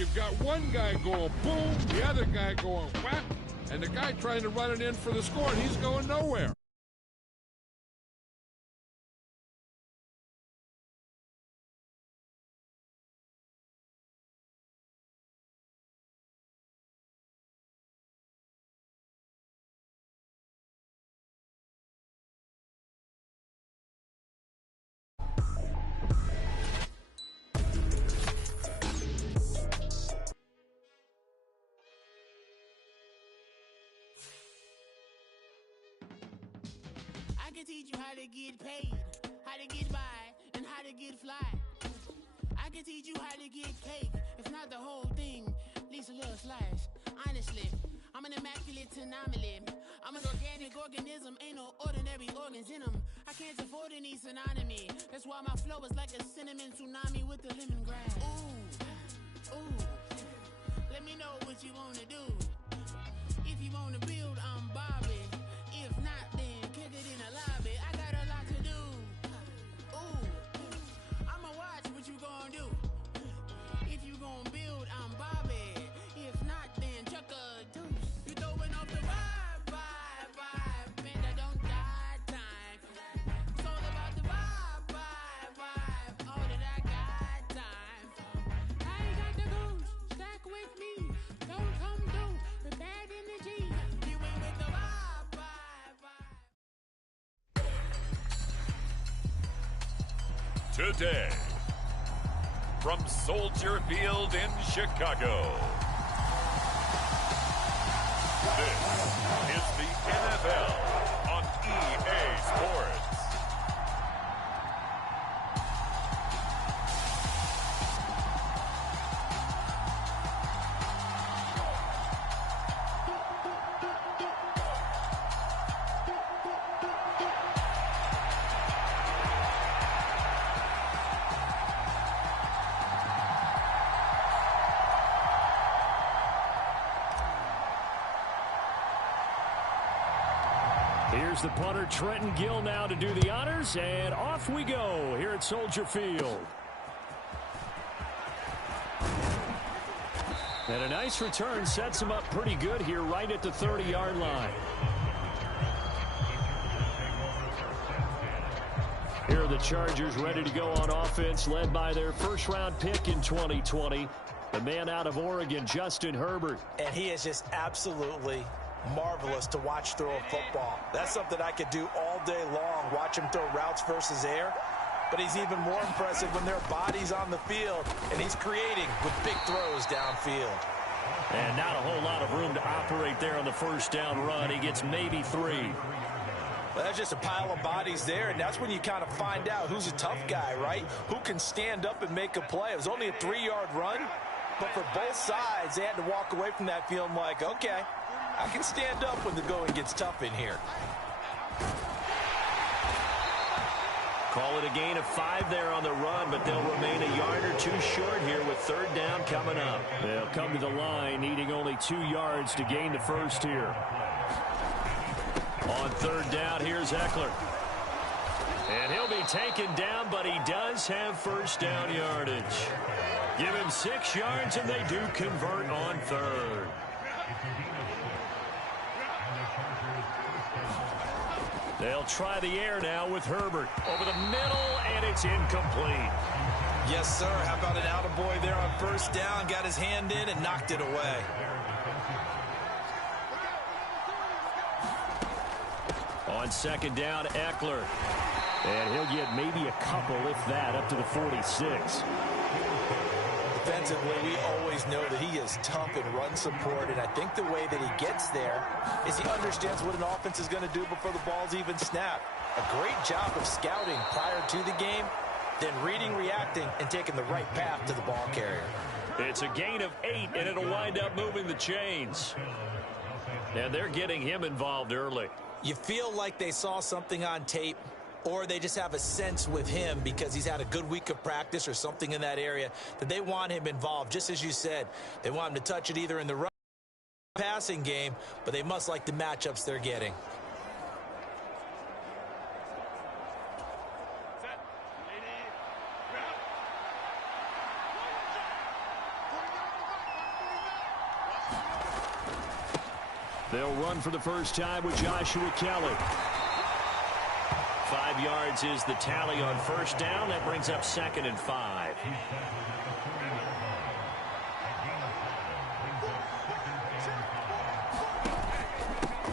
you've got one guy going boom, the other guy going whap, and the guy trying to run it in for the score, and he's going nowhere. I can teach you how to get paid, how to get by, and how to get fly. I can teach you how to get cake, if not the whole thing, at least a little slice. Honestly, I'm an immaculate anomaly. I'm an organic organism, ain't no ordinary organs in them. I can't afford any synonymy. That's why my flow is like a cinnamon tsunami with the lemongrass. Ooh, ooh, let me know what you wanna do. If you wanna build, I'm Bobby. If not, then kick it in the lobby. I got a lot to do. Ooh, I'ma watch what you gon' do. If you gon' build, I'm Bobby. If not, then chuck a deuce. You throwing off the vibe, vibe, vibe. Man, I don't die time. It's all about the vibe, vibe, vibe. All that I got time. I ain't got the goose. Stack with me. Don't come through with bad energy. You ain't with the vibe, vibe, vibe. Today, from Soldier Field in Chicago, this is the NFL on EA Sports. Here's the punter, Trenton Gill, now to do the honors, and off we go here at Soldier Field. And a nice return sets him up pretty good here right at the 30-yard line. Here are the Chargers ready to go on offense, led by their first-round pick in 2020, the man out of Oregon, Justin Herbert. And he is just absolutely marvelous to watch throw a football. That's something I could do all day long, watch him throw routes versus air. But he's even more impressive when there are bodies on the field, and he's creating with big throws downfield. And not a whole lot of room to operate there on the first down run. He gets maybe 3. Well, that's just a pile of bodies there, and that's when you kind of find out who's a tough guy, right? Who can stand up and make a play. It was only a 3-yard run, but for both sides, they had to walk away from that feeling like, okay, I can stand up when the going gets tough in here. Call it a gain of 5 there on the run, but they'll remain a yard or 2 short here with third down coming up. They'll come to the line, needing only 2 yards to gain the first here. On third down, here's Eckler. And he'll be taken down, but he does have first down yardage. Give him 6 yards, and they do convert on third. They'll try the air now with Herbert. Over the middle, and it's incomplete. Yes, sir. How about an attaboy there on first down? Got his hand in and knocked it away. On second down, Eckler. And he'll get maybe a couple, if that, up to the 46. Defensively, we always know that he is tough in run support, and I think the way that he gets there is he understands what an offense is going to do before the ball's even snapped. A great job of scouting prior to the game, then reading, reacting, and taking the right path to the ball carrier. It's a gain of 8, and it'll wind up moving the chains. And they're getting him involved early. You feel like they saw something on tape, or they just have a sense with him because he's had a good week of practice or something in that area that they want him involved. Just as you said, they want him to touch it either in the run or passing game, but they must like the matchups they're getting. They'll run for the first time with Joshua Kelly. 5 yards is the tally on first down. That brings up 2nd and 5.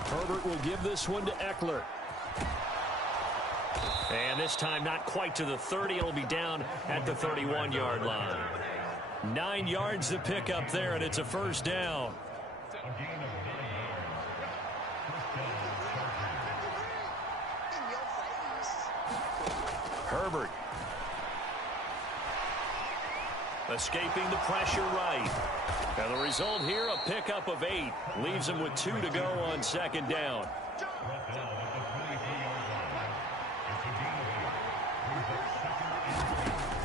Herbert will give this one to Eckler. And this time not quite to the 30. It'll be down at the 31-yard line. 9 yards to pick up there, and it's a first down. Herbert. Escaping the pressure right. And the result here, a pickup of 8. Leaves him with 2 to go on 2nd down.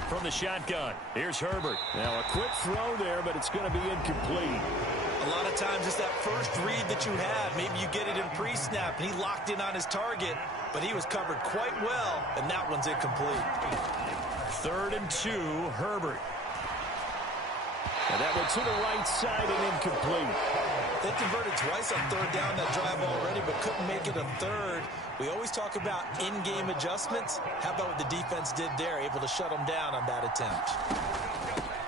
From the shotgun, here's Herbert. Now a quick throw there, but it's going to be incomplete. A lot of times it's that first read that you have. Maybe you get it in pre-snap, and he locked in on his target, but he was covered quite well, and that one's incomplete. 3rd and 2, Herbert. And that one to the right side and incomplete. They converted twice on 3rd down that drive already, but couldn't make it a 3rd. We always talk about in-game adjustments. How about what the defense did there, able to shut them down on that attempt?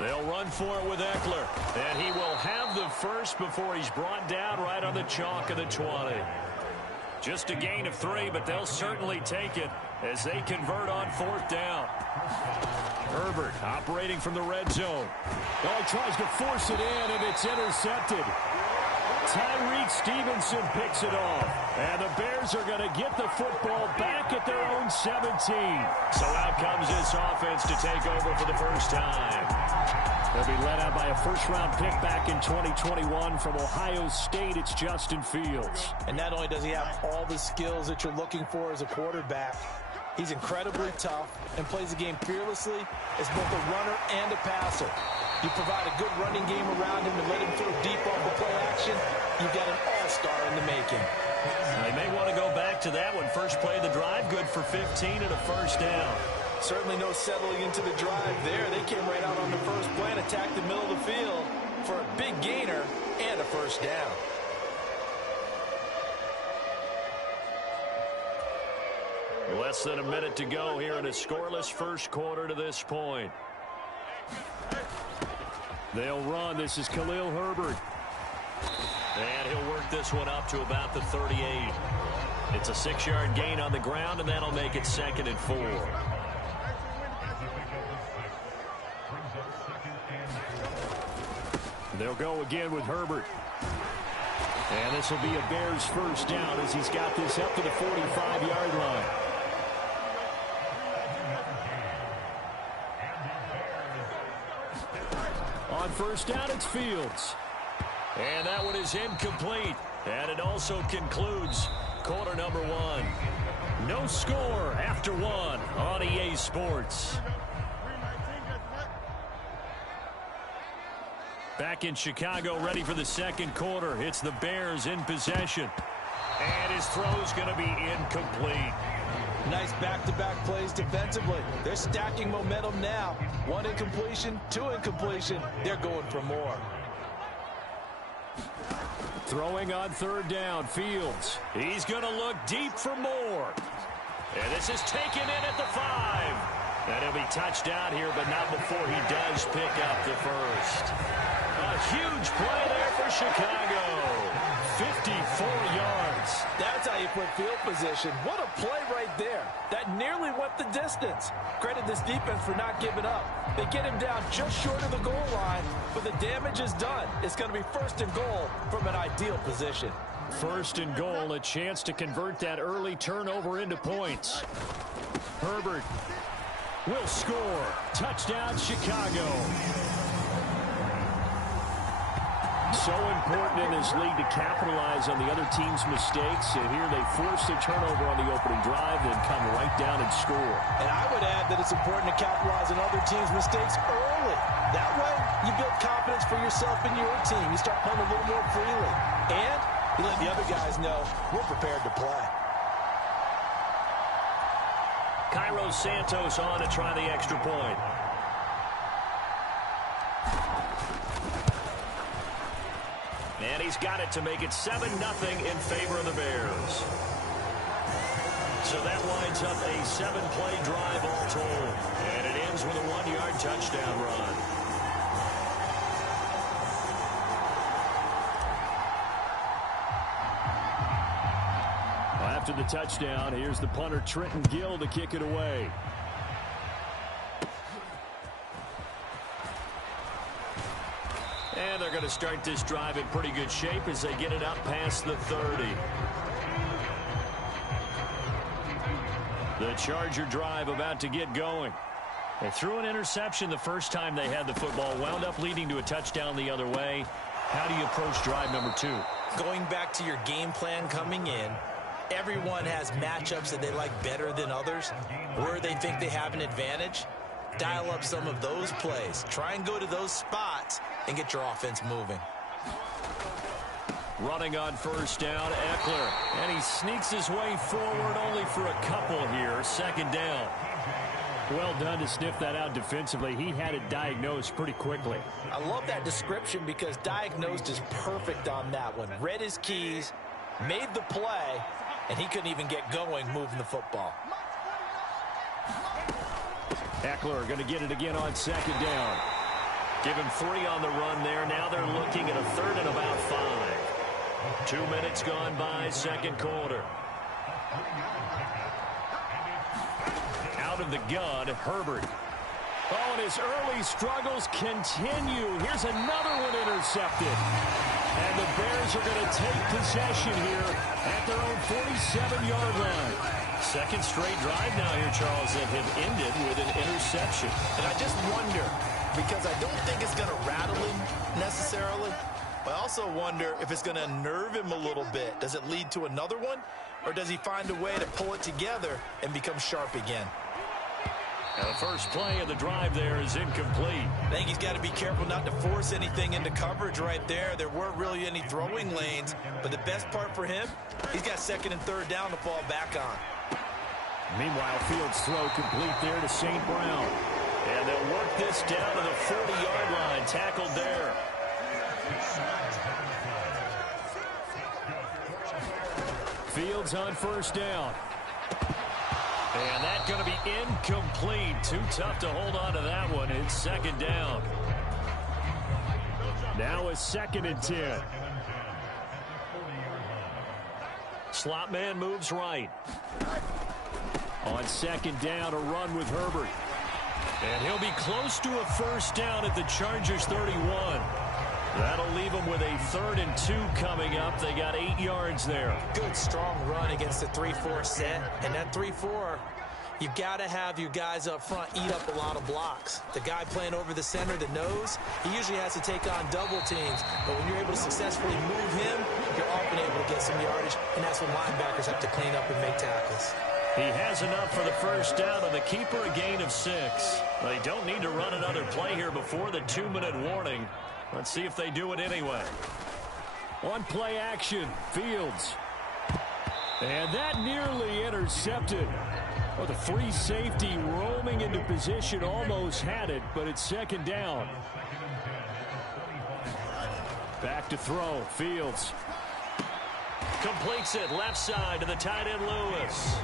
They'll run for it with Eckler. And he will have the first before he's brought down right on the chalk of the 20. Just a gain of 3, but they'll certainly take it as they convert on 4th down. Herbert operating from the red zone. Oh, he tries to force it in, and it's intercepted. Tyreek Stevenson picks it off. And the Bears are going to get the football back at their own 17. So out comes this offense to take over for the first time. They'll be led out by a first-round pick back in 2021 from Ohio State. It's Justin Fields. And not only does he have all the skills that you're looking for as a quarterback, he's incredibly tough and plays the game fearlessly as both a runner and a passer. You provide a good running game around him and let him throw deep off the play action, you've got an all-star in the making. They may want to go back to that one. First play of the drive, good for 15 and a first down. Certainly no settling into the drive there. They came right out on the first play and attacked the middle of the field for a big gainer and a first down. Less than a minute to go here in a scoreless first quarter to this point. They'll run. This is Khalil Herbert. And he'll work this one up to about the 38. It's a 6-yard gain on the ground, and that'll make it 2nd and 4. They'll go again with Herbert. And this will be a Bears first down as he's got this up to the 45-yard line. On first down, it's Fields. And that one is incomplete. And it also concludes quarter number 1. No score after 1 on EA Sports. Back in Chicago, ready for the second quarter. It's the Bears in possession. And his throw's going to be incomplete. Nice back-to-back plays defensively. They're stacking momentum now. 1 incompletion, 2 incompletion. They're going for more. Throwing on 3rd down, Fields. He's going to look deep for more. And this is taken in at the 5. And he'll be touched out here, but not before he does pick up the first. A huge play there for Chicago. 54 yards. That's how you put field position. What a play right there. That nearly went the distance. Credit this defense for not giving up. They get him down just short of the goal line, but the damage is done. It's going to be 1st and goal from an ideal position. 1st and goal, a chance to convert that early turnover into points. Herbert will score. Touchdown, Chicago. So important in this league to capitalize on the other team's mistakes. And here they force a turnover on the opening drive, then come right down and score. And I would add that it's important to capitalize on other teams' mistakes early. That way, you build confidence for yourself and your team. You start playing a little more freely. And you let the other guys know we're prepared to play. Cairo Santos on to try the extra point. And he's got it to make it 7-0 in favor of the Bears. So that winds up a 7-play drive all told. And it ends with a 1-yard touchdown run. After the touchdown, here's the punter Trenton Gill to kick it away. And they're going to start this drive in pretty good shape as they get it up past the 30. The Charger drive about to get going. They threw an interception the first time they had the football, wound up leading to a touchdown the other way. How do you approach drive number 2? Going back to your game plan coming in, everyone has matchups that they like better than others, where they think they have an advantage. Dial up some of those plays. Try and go to those spots and get your offense moving. Running on first down, Eckler. And he sneaks his way forward only for a couple here. Second down. Well done to sniff that out defensively. He had it diagnosed pretty quickly. I love that description because diagnosed is perfect on that one. Read his keys, made the play, and he couldn't even get going moving the football. Eckler going to get it again on second down. Give him 3 on the run there. Now they're looking at a third and about 5. 2 minutes gone by, second quarter. Out of the gun, Herbert. Oh, and his early struggles continue. Here's another one intercepted. And the Bears are going to take possession here at their own 47-yard line. Second straight drive now here, Charles, that have ended with an interception. And I just wonder, because I don't think it's going to rattle him necessarily, but I also wonder if it's going to unnerve him a little bit. Does it lead to another one, or does he find a way to pull it together and become sharp again? Now the first play of the drive there is incomplete. I think he's got to be careful not to force anything into coverage right there. There weren't really any throwing lanes, but the best part for him, he's got second and third down to fall back on. Meanwhile, Fields' throw complete there to St. Brown. And they'll work this down to the 40-yard line, tackled there. Fields on first down. And that's going to be incomplete. Too tough to hold on to that one. It's second down. Now a 2nd and 10. Slot man moves right. On second down, a run with Herbert. And he'll be close to a first down at the Chargers 31. That'll leave them with a 3rd and 2 coming up. They got 8 yards there. Good, strong run against the 3-4 set. And that 3-4, you've got to have your guys up front eat up a lot of blocks. The guy playing over the center, the nose, he usually has to take on double teams. But when you're able to successfully move him, you're often able to get some yardage. And that's when linebackers have to clean up and make tackles. He has enough for the first down, and the keeper a gain of 6. They don't need to run another play here before the 2-minute warning. Let's see if they do it anyway. On play action, Fields. And that nearly intercepted. Well, the free safety roaming into position almost had it, but it's second down. Back to throw, Fields. Completes it left side to the tight end Lewis.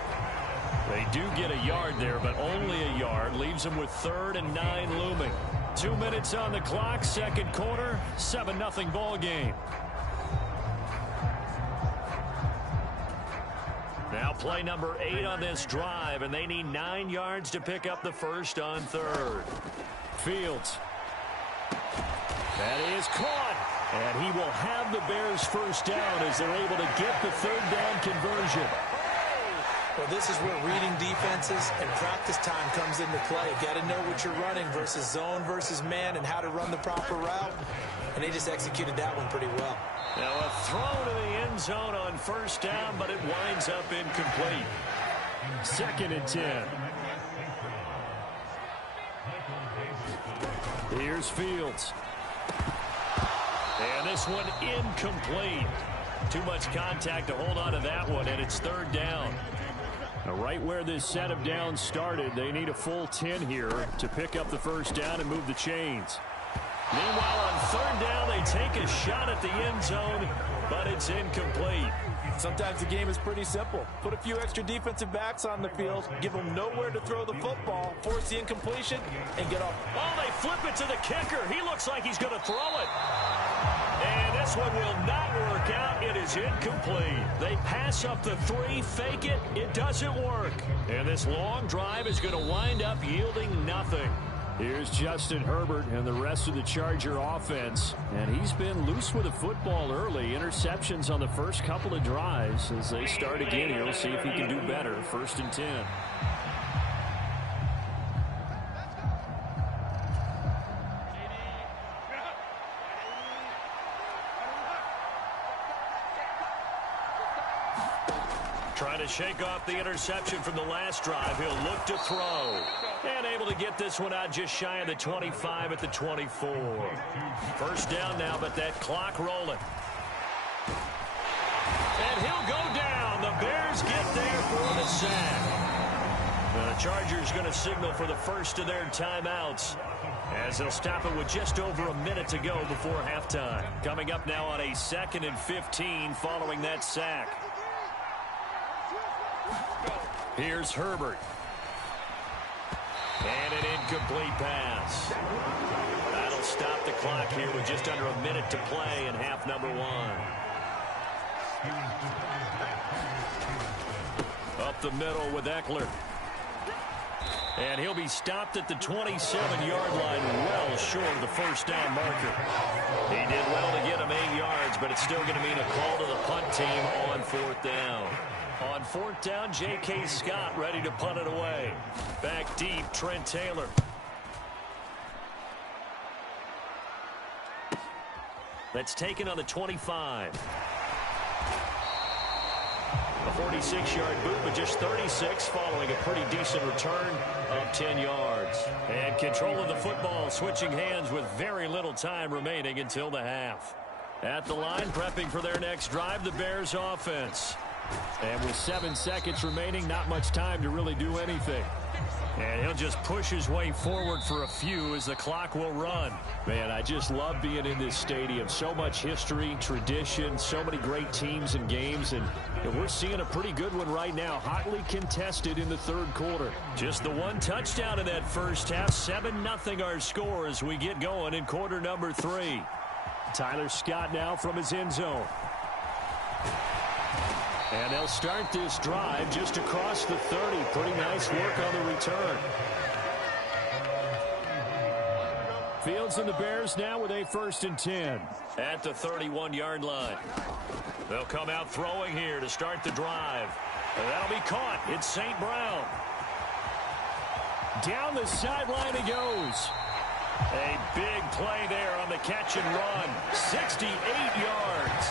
They do get a yard there, but only a yard. Leaves them with 3rd and 9 looming. 2 minutes on the clock, second quarter, 7-0 ball game. Now play number 8 on this drive, and they need 9 yards to pick up the first on 3rd. Fields. That is caught. And he will have the Bears first down as they're able to get the 3rd down conversion. Well, this is where reading defenses and practice time comes into play. You got to know what you're running versus zone versus man and how to run the proper route. And they just executed that one pretty well. Now a throw to the end zone on first down, but it winds up incomplete. 2nd and 10. Here's Fields. And this one incomplete. Too much contact to hold on to that one, and it's 3rd down. Now, right where this set of downs started, they need a full 10 here to pick up the first down and move the chains. Meanwhile, on 3rd down, they they take a shot at the end zone, but it's incomplete. Sometimes the game is pretty simple. Put a few extra defensive backs on the field, give them nowhere to throw the football, force the incompletion, and get off. Oh, they flip it to the kicker. He looks like he's going to throw it. And this one will not work out. It is incomplete. They pass up the 3, fake it. It doesn't work. And this long drive is going to wind up yielding nothing. Here's Justin Herbert and the rest of the Charger offense. And he's been loose with the football early. Interceptions on the first couple of drives. As they start again here, we'll see if he can do better. 1st and 10. Trying to shake off the interception from the last drive. He'll look to throw. And able to get this one out just shy of the 25 at the 24. 1st down now, but that clock rolling. And he'll go down. The Bears get there for the sack. The Chargers going to signal for the first of their timeouts, as they'll stop it with just over a minute to go before halftime. Coming up now on a 2nd and 15 following that sack. Here's Herbert. And an incomplete pass. That'll stop the clock here with just under a minute to play in half number 1. Up the middle with Eckler. And he'll be stopped at the 27-yard line, well short of the 1st down marker. He did well to get him 8 yards, but it's still going to mean a call to the punt team on 4th down. On 4th down, J.K. Scott ready to punt it away. Back deep, Trent Taylor. That's taken on the 25. A 46-yard boot, but just 36 following a pretty decent return of 10 yards. And control of the football switching hands with very little time remaining until the half. At the line, prepping for their next drive, the Bears offense. And with 7 seconds remaining, not much time to really do anything. And he'll just push his way forward for a few as the clock will run. Man, I just love being in this stadium. So much history, tradition, so many great teams and games. And we're seeing a pretty good one right now, hotly contested in the 3rd quarter. Just the 1 touchdown in that first half. 7-0 our score as we get going in quarter number 3. Tyler Scott now from his end zone. And they'll start this drive just across the 30. Pretty nice work on the return. Fields and the Bears now with a 1st and 10 at the 31-yard line. They'll come out throwing here to start the drive. And that'll be caught. It's St. Brown. Down the sideline he goes. A big play there on the catch and run. 68 yards.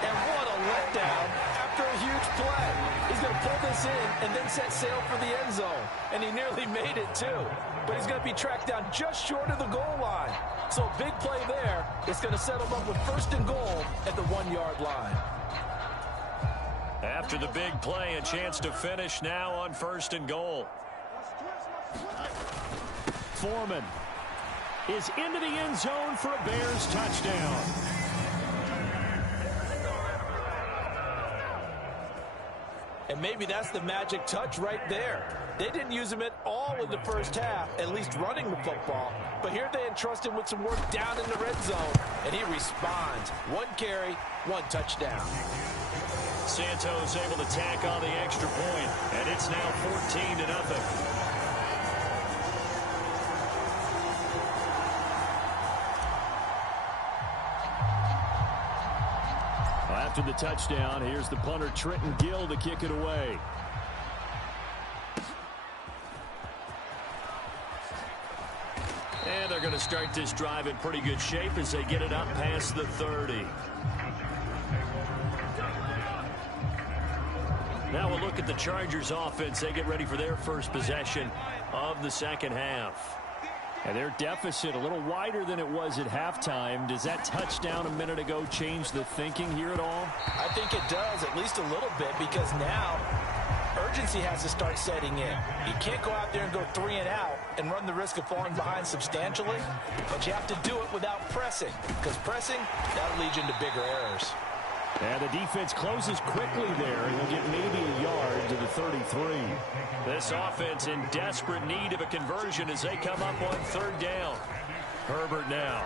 And what a letdown after a huge play. He's going to pull this in and then set sail for the end zone. And he nearly made it, too. But he's going to be tracked down just short of the goal line. So a big play there. It's going to set him up with 1st and goal at the 1-yard line. After the big play, a chance to finish now on 1st and goal. Foreman is into the end zone for a Bears touchdown. And maybe that's the magic touch right there. They didn't use him at all in the first half, at least running the football. But here they entrust him with some work down in the red zone, and he responds. 1 carry, 1 touchdown. Santos able to tack on the extra point, and it's now 14-0. After the touchdown, here's the punter Trenton Gill to kick it away. And they're going to start this drive in pretty good shape as they get it up past the 30. Now we'll look at the Chargers offense. They get ready for their first possession of the second half. And their deficit a little wider than it was at halftime. Does that touchdown a minute ago change the thinking here at all? I think it does, at least a little bit, because now urgency has to start setting in. You can't go out there and go 3 and out and run the risk of falling behind substantially, but you have to do it without pressing, because pressing, that'll lead you into bigger errors. And the defense closes quickly there, and they'll get maybe a yard to the 33. This offense in desperate need of a conversion as they come up on third down. Herbert now.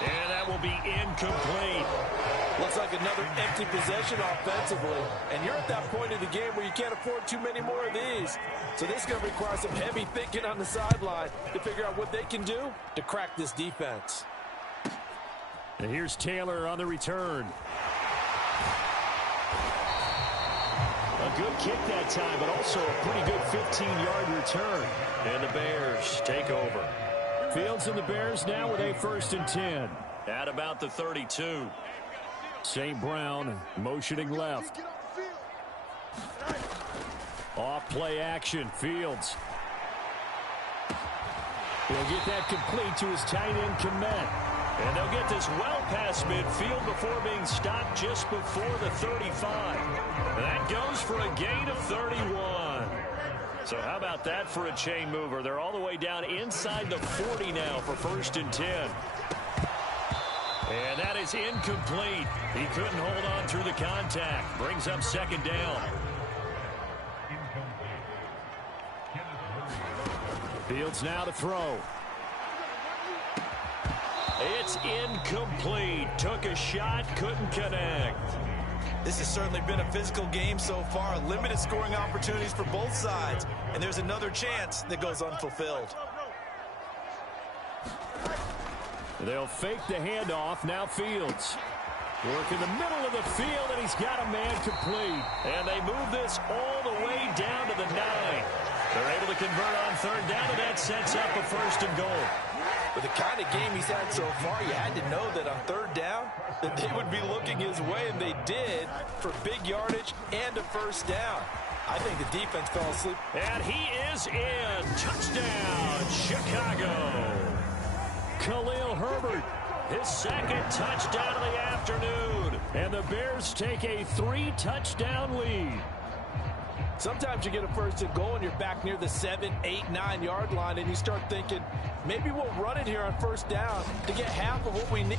And that will be incomplete. Looks like another empty possession offensively. And you're at that point in the game where you can't afford too many more of these. So this is going to require some heavy thinking on the sideline to figure out what they can do to crack this defense. And here's Taylor on the return. A good kick that time, but also a pretty good 15-yard return. And the Bears take over. Fields and the Bears now with a 1st and 10. At about the 32. St. Brown motioning left. Off play action. Fields. He'll get that complete to his tight end, Kmet. And they'll get this well past midfield before being stopped just before the 35. That goes for a gain of 31. So how about that for a chain mover? They're all the way down inside the 40 now for 1st and 10. And that is incomplete. He couldn't hold on through the contact. Brings up 2nd down. Fields now to throw. It's incomplete. Took a shot, couldn't connect. This has certainly been a physical game so far. Limited scoring opportunities for both sides. And there's another chance that goes unfulfilled. They'll fake the handoff. Now Fields. Work in the middle of the field, and he's got a man complete. And they move this all the way down to the 9. They're able to convert on 3rd down, and that sets up a 1st and goal. With the kind of game he's had so far, you had to know that on 3rd down, that they would be looking his way, and they did, for big yardage and a 1st down. I think the defense fell asleep. And he is in. Touchdown, Chicago. Khalil Herbert, his 2nd touchdown of the afternoon. And the Bears take a 3-touchdown lead. Sometimes you get a 1st and goal and you're back near the 7, 8, 9-yard line, and you start thinking, maybe we'll run it here on 1st down to get half of what we need.